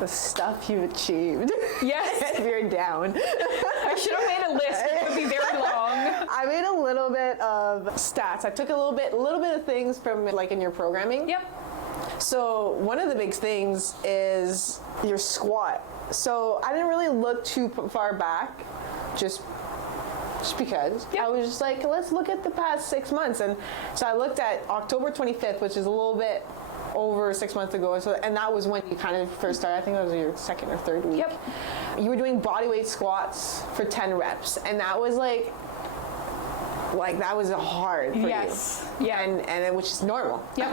The stuff you've achieved. Yes. If you're down. I should have made a list. It would be very long. I made a little bit of stats. I took a little bit of things from like in your programming. Yep. So one of the big things is your squat. So I didn't really look too far back, just because. Yep. I was just like, let's look at the past 6 months. And so I looked at October 25th, which is a little bit over 6 months ago, and that was when you kind of first started. I think that was your second or third week. Yep. You were doing bodyweight squats for 10 reps, and that was like that was hard for you. Yeah. And which is normal. Yeah.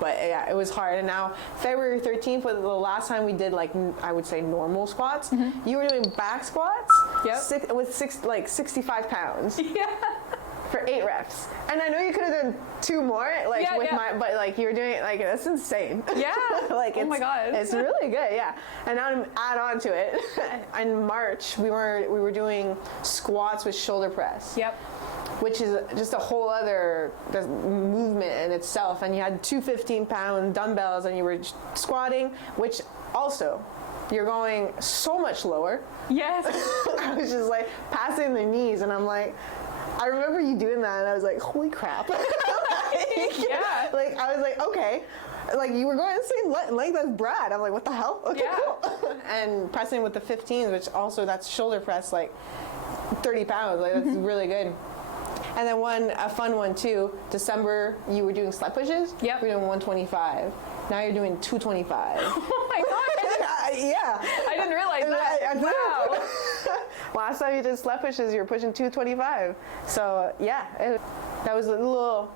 But it was hard. And now February 13th was the last time we did I would say normal squats. Mm-hmm. You were doing back squats. Yep. With 65 pounds. Yeah. For 8 reps. And I know you could have done 2 more, but you were doing it, that's insane. Yeah. Oh my God. It's really good, yeah. And now to add on to it, in March, we were doing squats with shoulder press. Yep. Which is just a whole other movement in itself. And you had 2 15-pound dumbbells and you were squatting, which also, you're going so much lower. Yes. I was just passing the knees, and I'm like, I remember you doing that, and I was like, holy crap. Yeah. I was like, okay. You were going the same length as Brad. I'm like, what the hell? Okay, yeah. Cool. And pressing with the 15s, which also that's shoulder press, 30 pounds. That's really good. And then a fun one too, December, you were doing sled pushes. Yep. You were doing 125. Now you're doing 225. Oh my God. Yeah. I didn't realize that. Wow. Last time you did sled pushes, you were pushing 225. So yeah, that was a little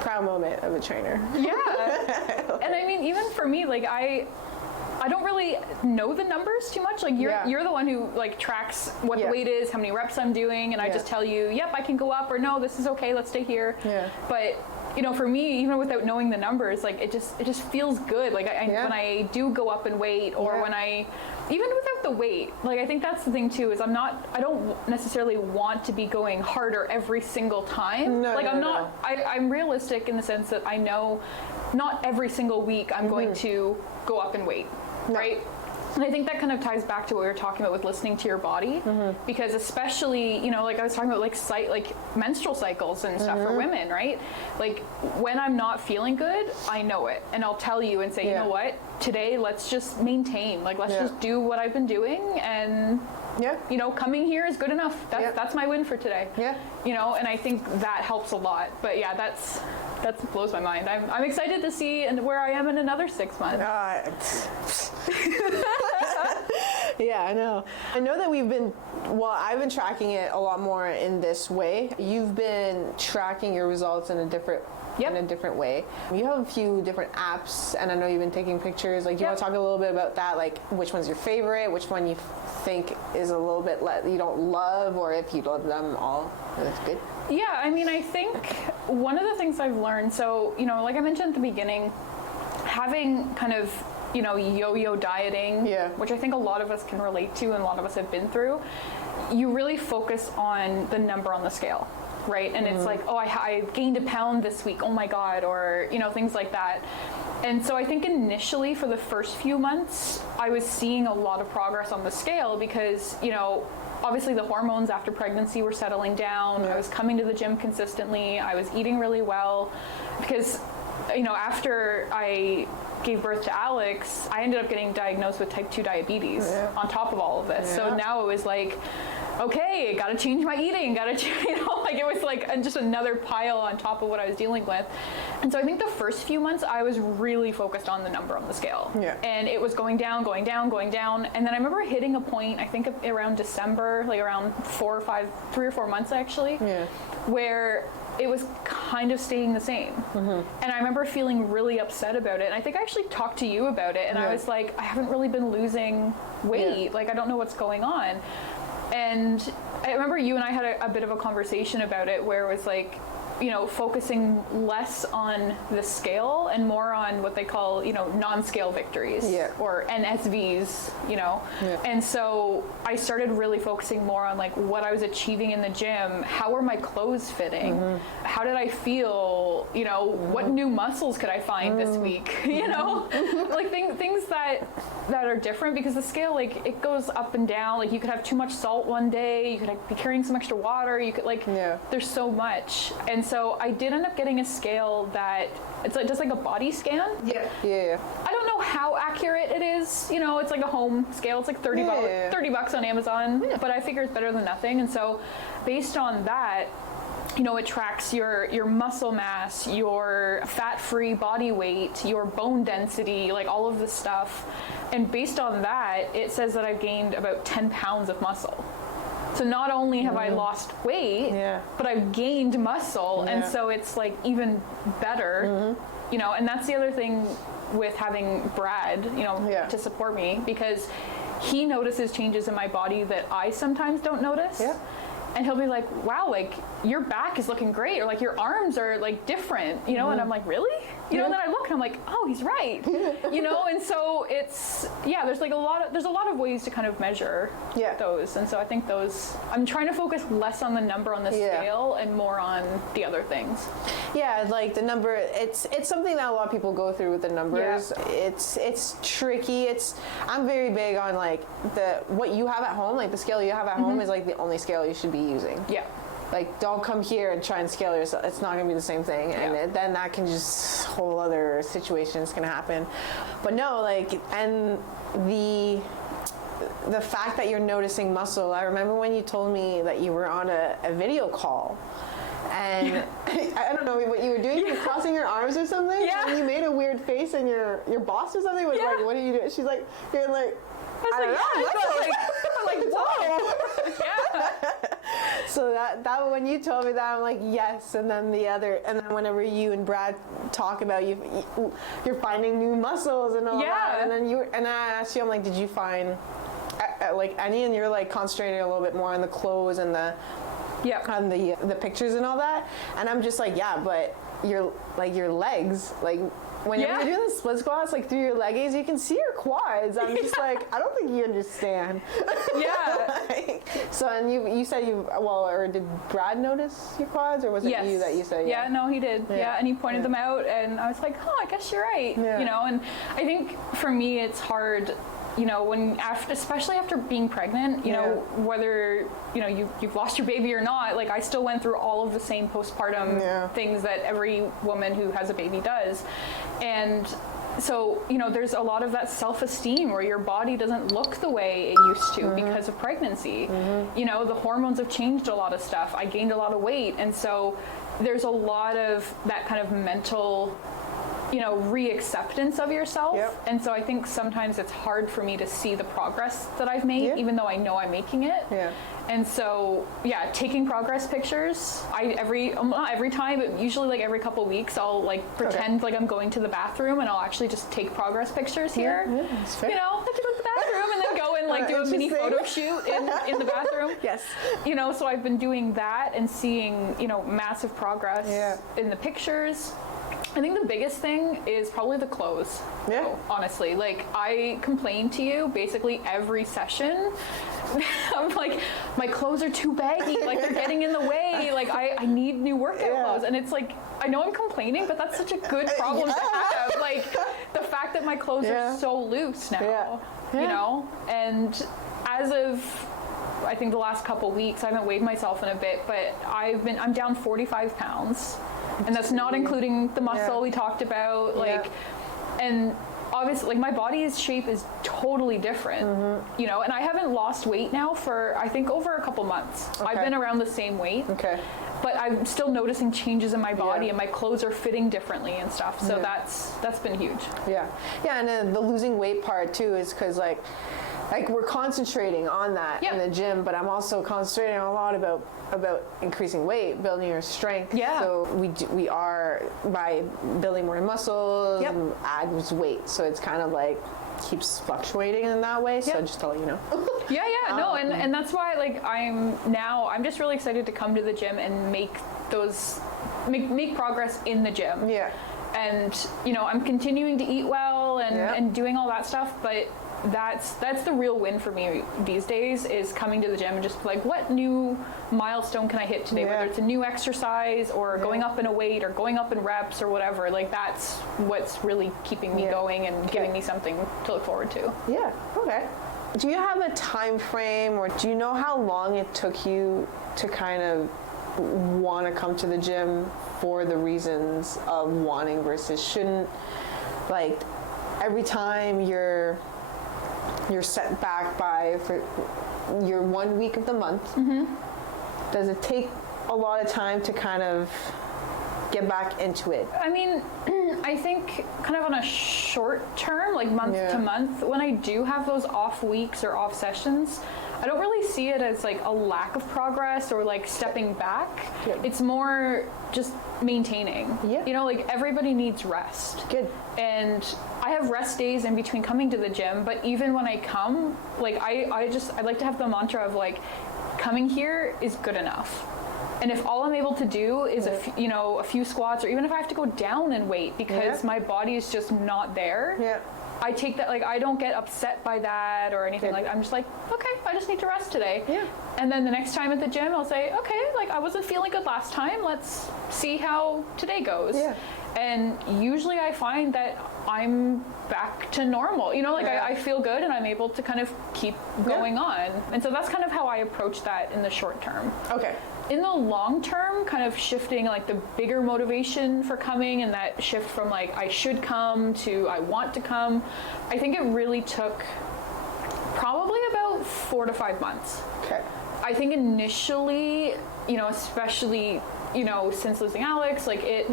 proud moment of a trainer. Yeah. And I mean, even for me, I don't really know the numbers too much. You're the one who tracks what the weight is, how many reps I'm doing, and I just tell you, yep, I can go up, or no, this is okay, let's stay here. Yeah. But for me, even without knowing the numbers, it just feels good. When I do go up in weight, or when even without the weight, I think that's the thing too, is I don't necessarily want to be going harder every single time. I'm realistic in the sense that I know not every single week I'm going to go up in weight. Right? And I think that kind of ties back to what we were talking about with listening to your body, because especially, I was talking about menstrual cycles and stuff for women, right? When I'm not feeling good, I know it, and I'll tell you and say, you know what, today let's just maintain, let's just do what I've been doing, and coming here is good enough. That's my win for today. Yeah. And I think that helps a lot. But yeah, that blows my mind. I'm excited to see where I am in another 6 months. Yeah, I know. I know that I've been tracking it a lot more in this way. You've been tracking your results in a different way. You have a few different apps, and I know you've been taking pictures. Do you want to talk a little bit about that? Which one's your favorite? Which one you think is a little bit you don't love, or if you love them all, that's good? Yeah, I mean, I think one of the things I've learned, so, like I mentioned at the beginning, having kind of, yo-yo dieting, which I think a lot of us can relate to and a lot of us have been through, you really focus on the number on the scale. Right? And it's I gained a pound this week, oh my God, or, things like that. And so I think initially for the first few months, I was seeing a lot of progress on the scale because, obviously the hormones after pregnancy were settling down. I was coming to the gym consistently. I was eating really well because, after I gave birth to Alex, I ended up getting diagnosed with type 2 diabetes on top of all of this. Yeah. So now it was okay, gotta change my eating, it was just another pile on top of what I was dealing with. And so I think the first few months I was really focused on the number on the scale. Yeah. And it was going down. And then I remember hitting a point, I think around December, around 3 or 4 months actually, where it was kind of staying the same. And I remember feeling really upset about it. And I think I actually talked to you about it. And I was I haven't really been losing weight. I don't know what's going on. And I remember you and I had a bit of a conversation about it where it was focusing less on the scale and more on what they call, non-scale victories or NSVs, And so I started really focusing more on like what I was achieving in the gym. How were my clothes fitting? How did I feel? What new muscles could I find this week? Like things that are different, because the scale, like, it goes up and down. Like, you could have too much salt one day, you could be carrying some extra water, you could there's so much. And so I did end up getting a scale that it's like just like a body scan. Yeah. I don't know how accurate it is. It's like a home scale. It's like $30 on Amazon, but I figure it's better than nothing. And so based on that, it tracks your muscle mass, your fat-free body weight, your bone density, like all of this stuff. And based on that, it says that I've gained about 10 pounds of muscle. So not only have I lost weight, but I've gained muscle. And so it's like even better, and that's the other thing with having Brad, to support me, because he notices changes in my body that I sometimes don't notice. And he'll be like, wow, like your back is looking great, or like your arms are like different, and I'm like, really? And then I look and I'm like, oh, he's right. And so it's, there's like a lot of ways to kind of measure those. And so I think I'm trying to focus less on the number on the scale and more on the other things. Yeah, like the number, it's something that a lot of people go through with the numbers. It's tricky. I'm very big on like what you have at home, like the scale you have at home is like the only scale you should be using. Like, don't come here and try and scale yourself. It's not going to be the same thing. And then that can just, whole other situations can happen. But no, like, and the fact that you're noticing muscle, I remember when you told me that you were on a video call. And I don't know what you were doing. You were crossing your arms or something. And you made a weird face, and your boss or something was like, what are you doing? She's like, you're like, I'm like, whoa. So that when you told me that, I'm like, yes. And then whenever you and Brad talk about you're finding new muscles and all that, and then I asked you, I'm like, did you find like any? And you're like concentrating a little bit more on the clothes and the on the pictures and all that. And I'm just like, but your legs, like, whenever you're doing the split squats, like through your leggings, you can see your quads. I'm just like, I don't think you understand. So, and you said or did Brad notice your quads, or was it you that you said? No, he did. And he pointed them out, and I was like, I guess you're right. And I think for me, it's hard. Especially after being pregnant, whether you've lost your baby or not, like I still went through all of the same postpartum things that every woman who has a baby does. And so, there's a lot of that self-esteem where your body doesn't look the way it used to because of pregnancy. The hormones have changed a lot of stuff. I gained a lot of weight. And so there's a lot of that kind of mental re-acceptance of yourself. And so I think sometimes it's hard for me to see the progress that I've made, even though I know I'm making it. And so, taking progress pictures, not every time, but usually like every couple weeks, I'll like pretend like I'm going to the bathroom, and I'll actually just take progress pictures here. I have to go to the bathroom and then go and like do a mini photo shoot in the bathroom. So I've been doing that and seeing, massive progress in the pictures. I think the biggest thing is probably the clothes. Honestly, like I complain to you basically every session. I'm like, my clothes are too baggy, like they're getting in the way, like I need new workout clothes. And it's like, I know I'm complaining, but that's such a good problem to have. Like the fact that my clothes are so loose now, and as of I think the last couple weeks, I haven't weighed myself in a bit, but I'm down 45 pounds. And that's not including the muscle we talked about, and obviously, like my body's shape is totally different, and I haven't lost weight now for, I think, over a couple months. I've been around the same weight. But I'm still noticing changes in my body, and my clothes are fitting differently and stuff. So that's been huge. And then the losing weight part too is because like we're concentrating on that in the gym, but I'm also concentrating a lot about increasing weight, building your strength. So we are, by building more muscles, adds weight. So it's kind of like keeps fluctuating in that way. So just to let you know. No, and that's why like I'm just really excited to come to the gym and make those make progress in the gym. Yeah. And, you know, I'm continuing to eat well and doing all that stuff, but that's the real win for me these days, is coming to the gym and just like, what new milestone can I hit today? Whether it's a new exercise or going up in a weight or going up in reps or whatever, like that's what's really keeping me going and giving me something to look forward to. Yeah, okay. Do you have a time frame, or do you know how long it took you to kind of want to come to the gym for the reasons of wanting versus shouldn't? Like, every time you're set back by for your 1 week of the month, does it take a lot of time to kind of get back into it? I mean, I think kind of on a short term, like month to month, when I do have those off weeks or off sessions, I don't really see it as like a lack of progress or like stepping back. Yeah. It's more just maintaining. Yeah. You know, like everybody needs rest. Good. And I have rest days in between coming to the gym, but even when I come, like I like to have the mantra of like, coming here is good enough. And if all I'm able to do is a few squats, or even if I have to go down in weight because my body is just not there, I take that, like I don't get upset by that or anything like that. I'm just like, okay, I just need to rest today. Yeah. And then the next time at the gym, I'll say, okay, like I wasn't feeling good last time. Let's see how today goes. Yeah. And usually I find that I'm back to normal. You know, like I feel good and I'm able to kind of keep going on. And so that's kind of how I approach that in the short term. Okay. In the long term, kind of shifting like the bigger motivation for coming, and that shift from like I should come to I want to come, I think it really took probably about 4 to 5 months. Okay. I think initially, you know, especially, you know, since losing Alex, like it,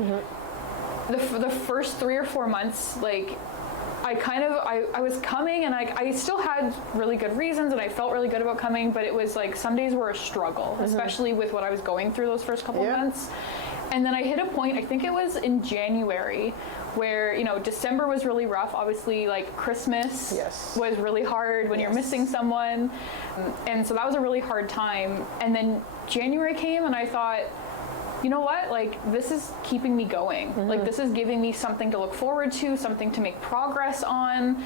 the first 3 or 4 months, like I was coming and I still had really good reasons and I felt really good about coming, but it was like some days were a struggle, especially with what I was going through those first couple months. And then I hit a point, I think it was in January, where, you know, December was really rough. Obviously, like Christmas was really hard when you're missing someone. And so that was a really hard time. And then January came and I thought, you know what, like this is keeping me going. Like this is giving me something to look forward to, something to make progress on.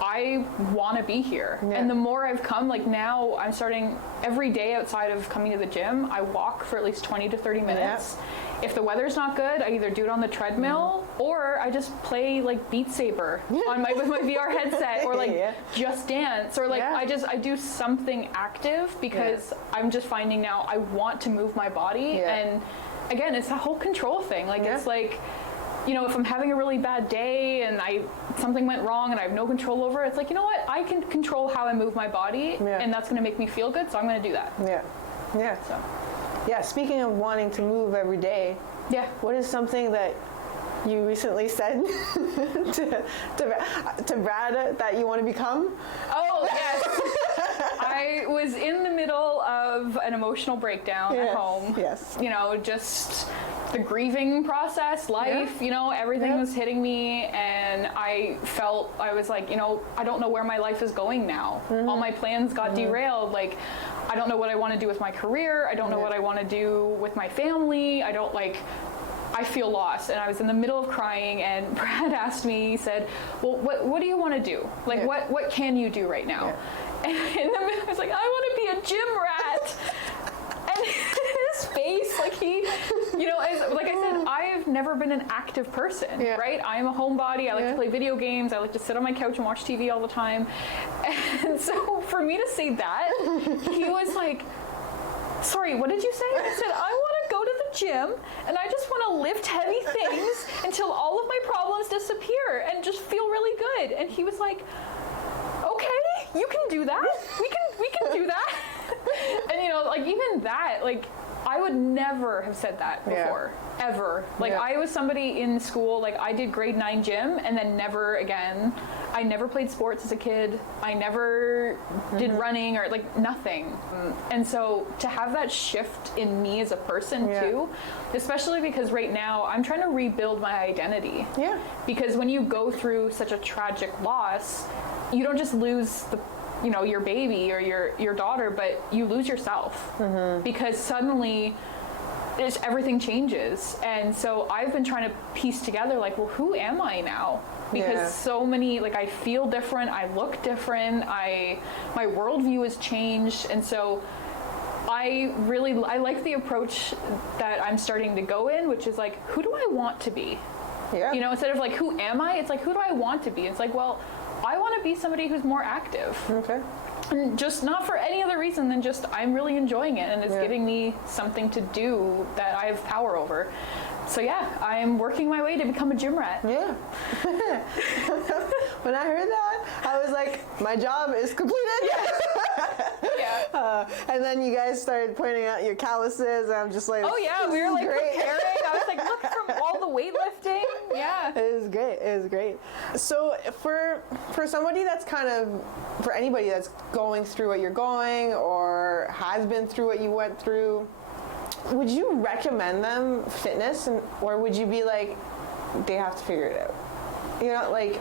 I want to be here. And the more I've come, like now I'm starting every day outside of coming to the gym, I walk for at least 20 to 30 minutes. If the weather's not good, I either do it on the treadmill or I just play like Beat Saber on with my VR headset, or like Just Dance, or like I do something active because I'm just finding now I want to move my body. And again, it's a whole control thing. Like it's like, you know, if I'm having a really bad day and something went wrong and I have no control over it, it's like, you know what, I can control how I move my body, and that's going to make me feel good, so I'm going to do that. So. Yeah, speaking of wanting to move every day, what is something that you recently said to Brad that you want to become? Oh, yes. I was in the middle of an emotional breakdown at home. Yes. You know, just the grieving process, life, you know, everything was hitting me, and I was like, you know, I don't know where my life is going now. All my plans got derailed. Like, I don't know what I want to do with my career. I don't know what I want to do with my family. I feel lost. And I was in the middle of crying, and Brad asked me, he said, well, what do you want to do? Like, what can you do right now? And in the middle, I was like, I want to be a gym rat. And his face, like you know, like I said, I've never been an active person, right? I'm a homebody. I like to play video games. I like to sit on my couch and watch TV all the time. And so for me to say that, he was like, sorry, what did you say? I said, I want to go to the gym and I just want to lift heavy things until all of my problems disappear and just feel really good. And he was like, okay, you can do that. We can do that. And you know, like even that, like I would never have said that before, ever. Like I was somebody in school, like I did grade 9 gym and then never again. I never played sports as a kid. I never did running or like nothing. And so to have that shift in me as a person too, especially because right now I'm trying to rebuild my identity. Yeah. Because when you go through such a tragic loss, you don't just lose your baby or your daughter, but you lose yourself because suddenly everything changes. And so I've been trying to piece together, like, well, who am I now? Because so many, like, I feel different, I look different, my worldview has changed. And so I like the approach that I'm starting to go in, which is like, who do I want to be? You know, instead of like, who am I? It's like, who do I want to be? It's like, well, I want to be somebody who's more active. Okay. And just not for any other reason than just I'm really enjoying it, and it's giving me something to do that I have power over. So yeah, I'm working my way to become a gym rat. Yeah. When I heard that, I was like, my job is completed. And then you guys started pointing out your calluses, and I'm just like, oh yeah, we were like preparing. I was like, look, from all the weightlifting. Yeah. It was great. It was great. So for somebody that's kind of, for anybody that's going through what you're going or has been through what you went through, would you recommend them fitness, or would you be like, they have to figure it out? You know, like,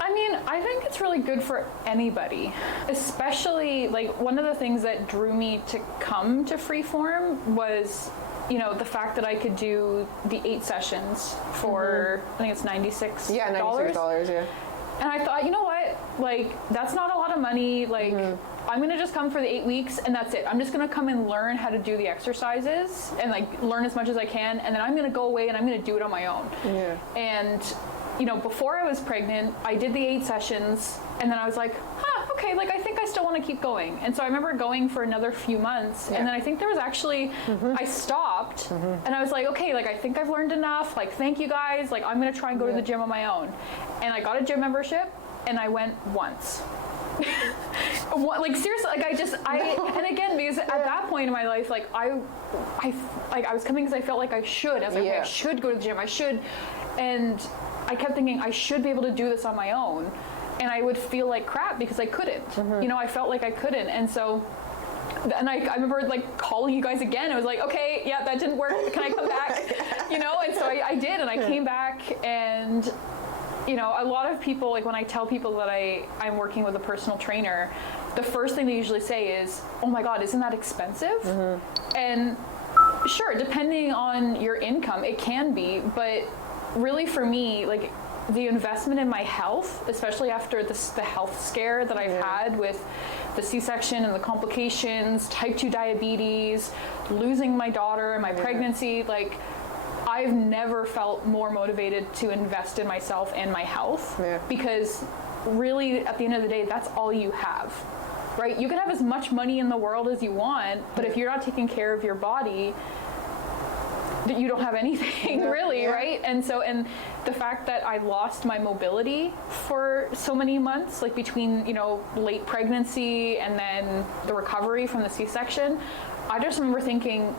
I mean, I think it's really good for anybody, especially like one of the things that drew me to come to Freeform was, you know, the fact that I could do the 8 sessions for, I think it's $96. Yeah, $96, yeah. And I thought, you know what, like, that's not a lot of money, like, I'm gonna just come for the 8 weeks and that's it. I'm just gonna come and learn how to do the exercises and like learn as much as I can, and then I'm gonna go away and I'm gonna do it on my own. Yeah. And, you know, before I was pregnant, I did the 8 sessions, and then I was like, okay, like, I think I still want to keep going. And so I remember going for another few months, and then I think there was actually, I stopped, and I was like, okay, like, I think I've learned enough, like, thank you guys, like, I'm going to try and go to the gym on my own. And I got a gym membership, and I went once. Like, seriously, like, and again, because at that point in my life, like, I was coming because I felt like I should. I was like, okay, I should go to the gym, I should. And I kept thinking I should be able to do this on my own, and I would feel like crap because I couldn't. You know, I felt like I couldn't, and so, and I remember like calling you guys again. I was like, okay, yeah, that didn't work. Can I come back? You know, and so I did, and I came back, and you know, a lot of people, like when I tell people that I'm working with a personal trainer, the first thing they usually say is, oh my God, isn't that expensive? And sure, depending on your income, it can be, but really for me, like the investment in my health, especially after the health scare that I've had with the C-section and the complications, type 2 diabetes, losing my daughter and my pregnancy, like I've never felt more motivated to invest in myself and my health, because really at the end of the day, that's all you have, right? You can have as much money in the world as you want, but if you're not taking care of your body, that you don't have anything really, right? And so, and the fact that I lost my mobility for so many months, like between, you know, late pregnancy and then the recovery from the C-section, I just remember thinking,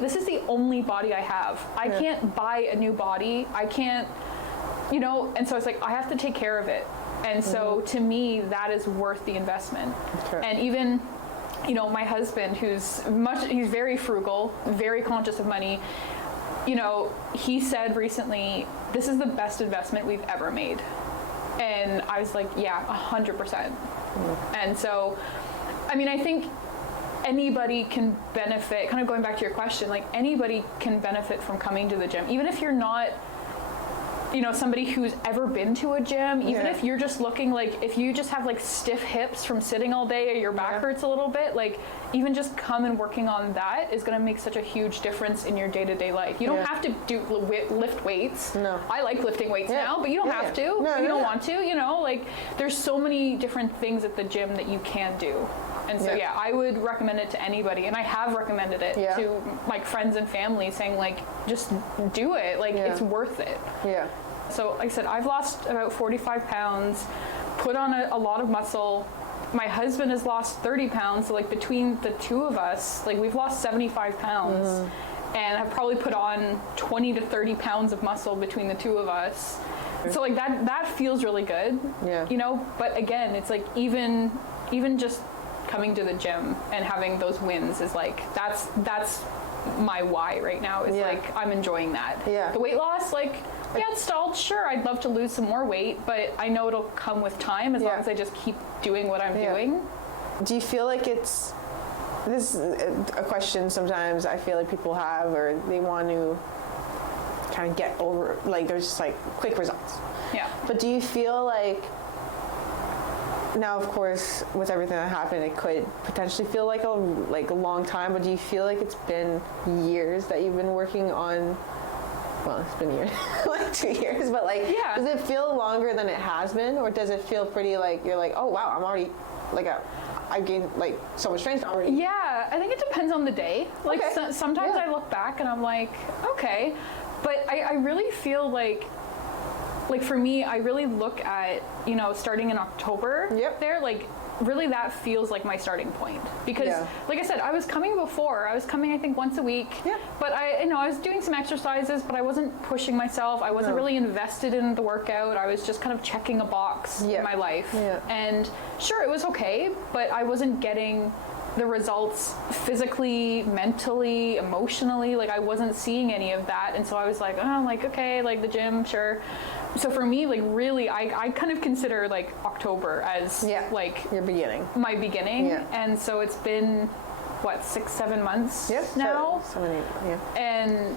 this is the only body I have. I can't buy a new body. I can't, you know, and so it's like, I have to take care of it. And so to me, that is worth the investment. And even, you know, my husband, he's very frugal, very conscious of money. You know, he said recently, this is the best investment we've ever made. And I was like, yeah, 100%. And so, I mean, I think anybody can benefit, kind of going back to your question, like anybody can benefit from coming to the gym, even if you're not, you know, somebody who's ever been to a gym, even if you're just looking like, if you just have like stiff hips from sitting all day or your back hurts a little bit, like even just come and working on that is going to make such a huge difference in your day-to-day life. You don't have to lift weights. No. I like lifting weights now, but you don't have to. No, you don't want to, you know, like there's so many different things at the gym that you can do. And so, I would recommend it to anybody. And I have recommended it to like friends and family, saying like, just do it. Like it's worth it. So like I said, I've lost about 45 pounds, put on a lot of muscle. My husband has lost 30 pounds. So like between the two of us, like we've lost 75 pounds and I've probably put on 20 to 30 pounds of muscle between the two of us. So like that feels really good, you know, but again, it's like even just coming to the gym and having those wins is like, that's my why right now is like, I'm enjoying that. The weight loss, like, it's stalled. Sure, I'd love to lose some more weight, but I know it'll come with time as long as I just keep doing what I'm doing. Do you feel like it's This is a question sometimes I feel like people have, or they want to kind of get over, like there's just like quick results. Yeah. But do you feel like, now of course with everything that happened, it could potentially feel like a long time, but do you feel like it's been years that you've been working on, well, it's been years, like 2 years, but like, yeah. Does it feel longer than it has been, or does it feel pretty like, you're like, oh wow, I'm already, like I gained like so much strength already? Yeah, I think it depends on the day. Like okay. Sometimes I look back and I'm like, okay, but I really feel like for me, I really look at, starting in October there, like really that feels like my starting point, because like I said, I was coming I think once a week, but I was doing some exercises, but I wasn't pushing myself. I wasn't really invested in the workout. I was just kind of checking a box in my life. And sure, it was okay, but I wasn't getting the results physically, mentally, emotionally. Like I wasn't seeing any of that. And so I was like, oh, like, okay, like the gym, sure. So for me, like really, I kind of consider like October as like your beginning, my beginning. And so it's been what, 6-7 months now. So many, and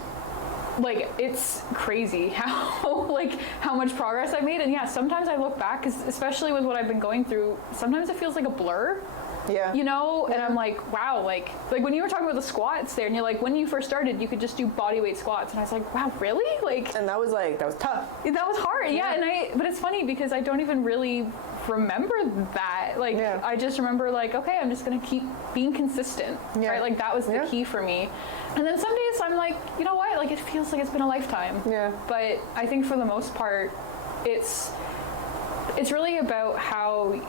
like it's crazy how much progress I made. And sometimes I look back, 'cause especially with what I've been going through, sometimes it feels like a blur. And I'm like, wow, like when you were talking about the squats there, and you're like, when you first started, you could just do body weight squats, and I was like, wow, really? Like, and that was tough. That was hard, but it's funny because I don't even really remember that. Like, I just remember like, okay, I'm just gonna keep being consistent, right? Like that was the key for me. And then some days I'm like, you know what? Like it feels like it's been a lifetime. But I think for the most part, it's really about how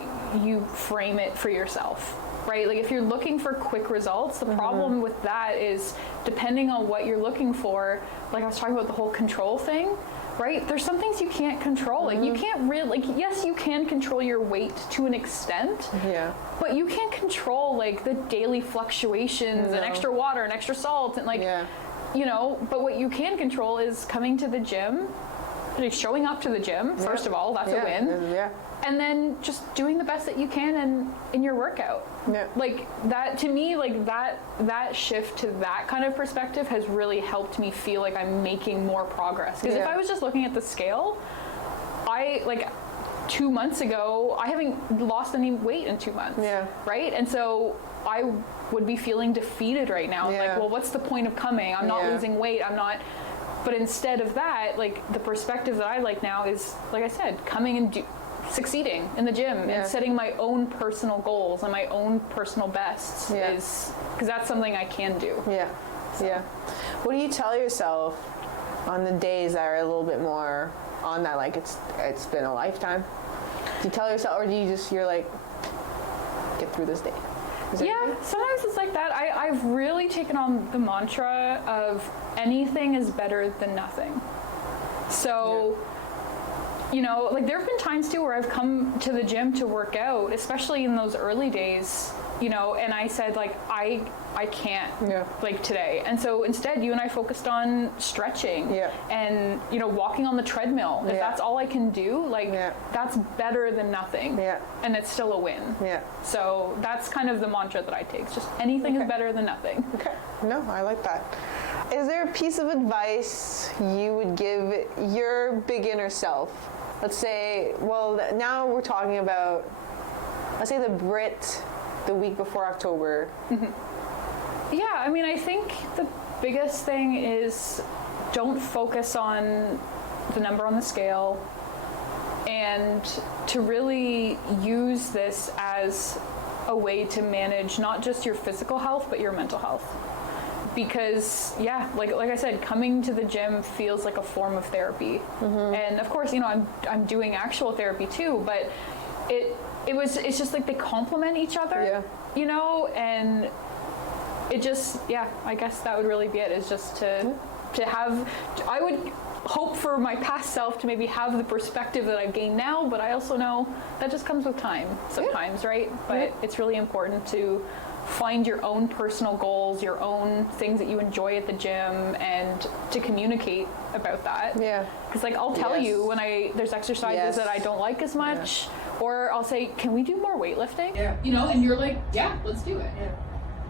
you frame it for yourself, right? Like if you're looking for quick results, the problem with that is depending on what you're looking for, like I was talking about the whole control thing, right? There's some things you can't control. Like you can't really, like, yes, you can control your weight to an extent, but you can't control like the daily fluctuations and extra water and extra salt and like, but what you can control is coming to the gym, showing up to the gym, first of all, that's a win. And then just doing the best that you can in your workout. Like that, to me, like that shift to that kind of perspective has really helped me feel like I'm making more progress. Because if I was just looking at the scale, like 2 months ago, I haven't lost any weight in 2 months. Right? And so I would be feeling defeated right now. Like, well, what's the point of coming? I'm not losing weight. But instead of that, like the perspective that I like now is, like I said, coming and succeeding in the gym and setting my own personal goals and my own personal bests is, because that's something I can do. What do you tell yourself on the days that are a little bit more on that, like it's been a lifetime? Do you tell yourself, or do you just, you're like, get through this day? Sometimes it's like that. I've really taken on the mantra of anything is better than nothing. So, like there have been times too where I've come to the gym to work out, especially in those early days, and I said like, I can't like today. And so instead you and I focused on stretching and, walking on the treadmill. If that's all I can do, like that's better than nothing. And it's still a win. So that's kind of the mantra that I take. It's just anything is better than nothing. No, I like that. Is there a piece of advice you would give your beginner self? Let's say, well, now we're talking about, let's say the Britt the week before October. I mean, I think the biggest thing is don't focus on the number on the scale, and to really use this as a way to manage not just your physical health, but your mental health. Because like I said, coming to the gym feels like a form of therapy. And of course, I'm doing actual therapy too, but it's just like they complement each other, and it just, I guess that would really be it, is just to have, I would hope for my past self to maybe have the perspective that I've gained now, but I also know that just comes with time sometimes, right? But it's really important to find your own personal goals, your own things that you enjoy at the gym, and to communicate about that. Because like I'll tell you when there's exercises that I don't like as much, or I'll say, can we do more weightlifting? And you're like, let's do it.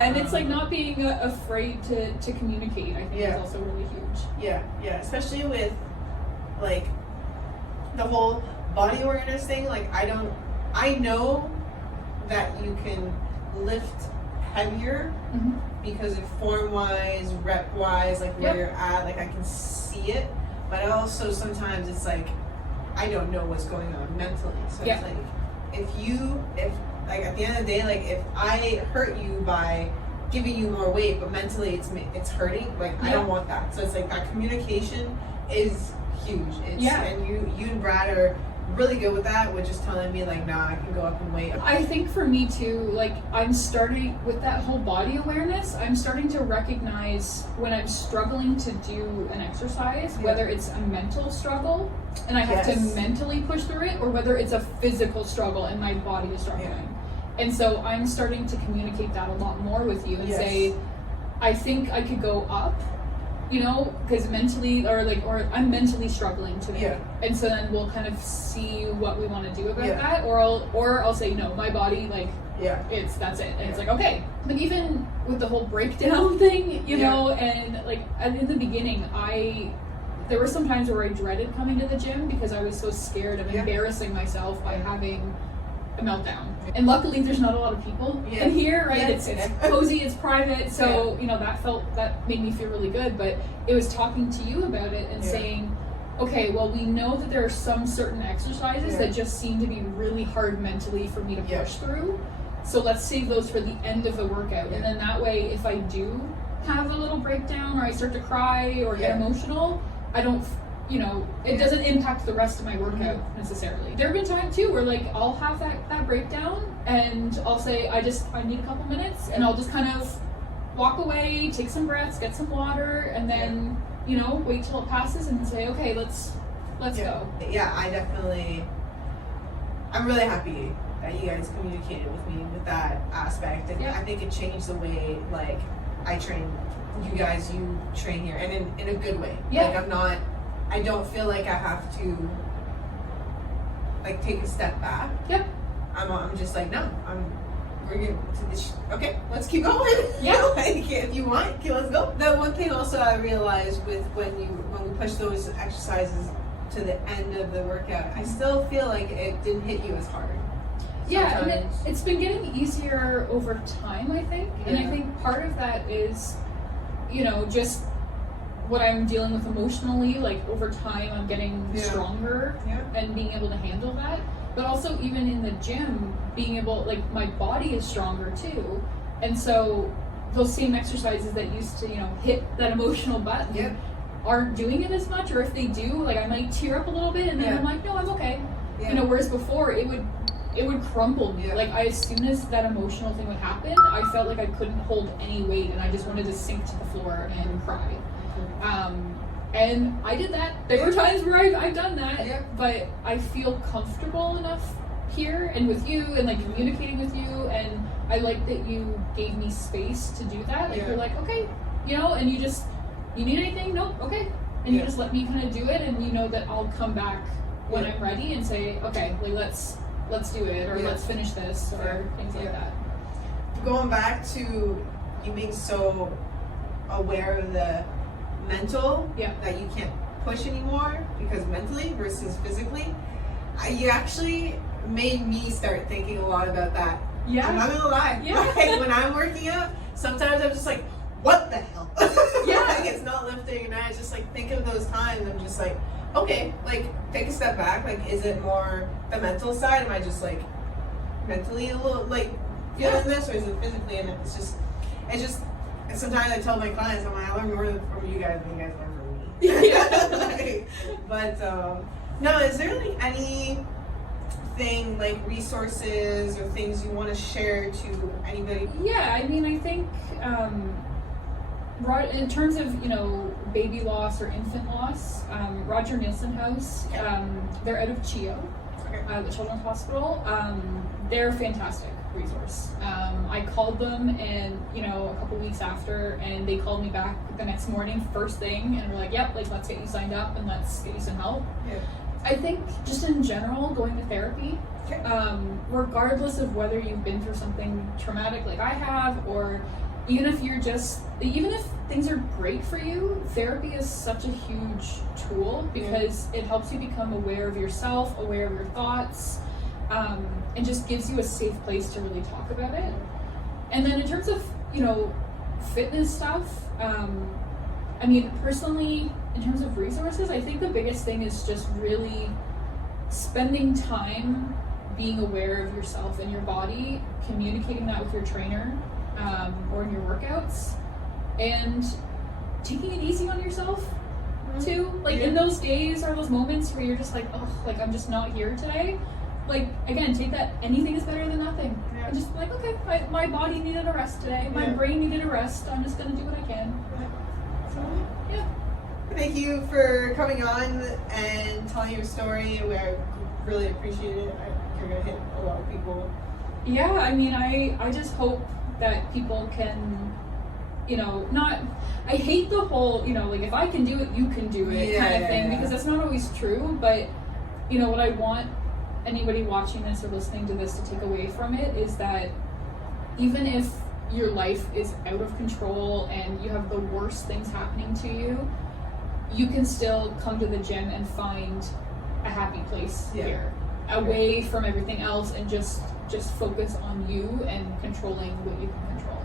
And it's like not being afraid to communicate, I think is also really huge. Yeah, especially with like the whole body awareness thing. Like I know that you can lift heavier because of form wise, rep wise, like where you're at, like I can see it, but also sometimes it's like I don't know what's going on mentally. So it's like if like at the end of the day, like if I hurt you by giving you more weight, but mentally it's hurting, like I don't want that. So it's like that communication is huge. And you and Brad are really good with that, with just telling me like, nah, I can go up in weight. I think for me too, like I'm starting with that whole body awareness, I'm starting to recognize when I'm struggling to do an exercise, whether it's a mental struggle and I have to mentally push through it, or whether it's a physical struggle and my body is struggling. And so I'm starting to communicate that a lot more with you and say, I think I could go up, you know, because mentally, or I'm mentally struggling today. And so then we'll kind of see what we want to do about that, or I'll say, no, my body, like, that's it. And it's like, okay. But even with the whole breakdown thing, you know, and like in the beginning, there were some times where I dreaded coming to the gym because I was so scared of embarrassing myself by having a meltdown. And luckily there's not a lot of people in here, right? It's cozy, it's private, so you know, that made me feel really good. But it was talking to you about it and saying, okay, well, we know that there are some certain exercises that just seem to be really hard mentally for me to push through, so let's save those for the end of the workout. And then that way, if I do have a little breakdown or I start to cry or get emotional, I don't, you know, it doesn't impact the rest of my workout necessarily. There have been times too where like I'll have that breakdown and I'll say I need a couple minutes, and I'll just kind of walk away, take some breaths, get some water, and then you know, wait till it passes and say, okay, let's go. Yeah, I'm really happy that you guys communicated with me with that aspect, and I think it changed the way like I train you guys, you train here, and in a good way. Like I don't feel like I have to like take a step back. I'm just like, no, we're going to this. Okay, let's keep going. Like, if you want, okay, let's go. The one thing also I realized with when we push those exercises to the end of the workout, I still feel like it didn't hit you as hard. And it's been getting easier over time, I think. And I think part of that is, you know, just what I'm dealing with emotionally. Like over time, I'm getting stronger and being able to handle that. But also even in the gym, being able, like, my body is stronger too. And so those same exercises that used to, you know, hit that emotional button aren't doing it as much. Or if they do, like, I might tear up a little bit and then I'm like, no, I'm okay. You know, whereas before it would crumple me. Like, as soon as that emotional thing would happen, I felt like I couldn't hold any weight and I just wanted to sink to the floor and cry. And I did that. There were times where I've done that, but I feel comfortable enough here and with you and like communicating with you, and I like that you gave me space to do that. Like you're like, okay, you know, and you need anything? Nope, okay. And you just let me kind of do it, and you know that I'll come back when I'm ready and say, okay, like let's do it, or let's finish this, or things like that. Going back to you being so aware of the mental, that you can't push anymore because mentally versus physically, you actually made me start thinking a lot about that. I'm not gonna lie. Like when I'm working out, sometimes I'm just like, what the hell? Like it's not lifting, and I just like think of those times. I'm just like, okay, like take a step back. Like, is it more the mental side? Am I just like mentally a little like feeling this, or is it physically? And it's just. And sometimes I tell my clients, I'm like, I learn more from you guys than you guys learn from me. But no, is there like anything like resources or things you want to share to anybody? I mean, I think in terms of, you know, baby loss or infant loss, Roger Nielsen House, they're out of Chio, the Children's Hospital. They're a fantastic resource. I called them, and you know, a couple weeks after, and they called me back the next morning first thing and were like, yep, like let's get you signed up and let's get you some help. I think just in general, going to therapy, regardless of whether you've been through something traumatic like I have, or even if things are great for you, therapy is such a huge tool because it helps you become aware of yourself, aware of your thoughts, and just gives you a safe place to really talk about it. And then in terms of, fitness stuff, I mean, personally, in terms of resources, I think the biggest thing is just really spending time being aware of yourself and your body, communicating that with your trainer, or in your workouts, and taking it easy on yourself too. Like in those days or those moments where you're just like, oh, like I'm just not here today. Like again, take that anything is better than nothing. And just be like, okay, my body needed a rest today. My brain needed a rest. I'm just gonna do what I can. So yeah. Thank you for coming on and telling your story. I really appreciate it. You're gonna hit a lot of people. Yeah, I mean, I just hope that people can, I hate the whole, like if I can do it, you can do it kind of thing, because that's not always true. But, what I want anybody watching this or listening to this to take away from it is that even if your life is out of control and you have the worst things happening to you, you can still come to the gym and find a happy place here, away from everything else, and just focus on you and controlling what you can control.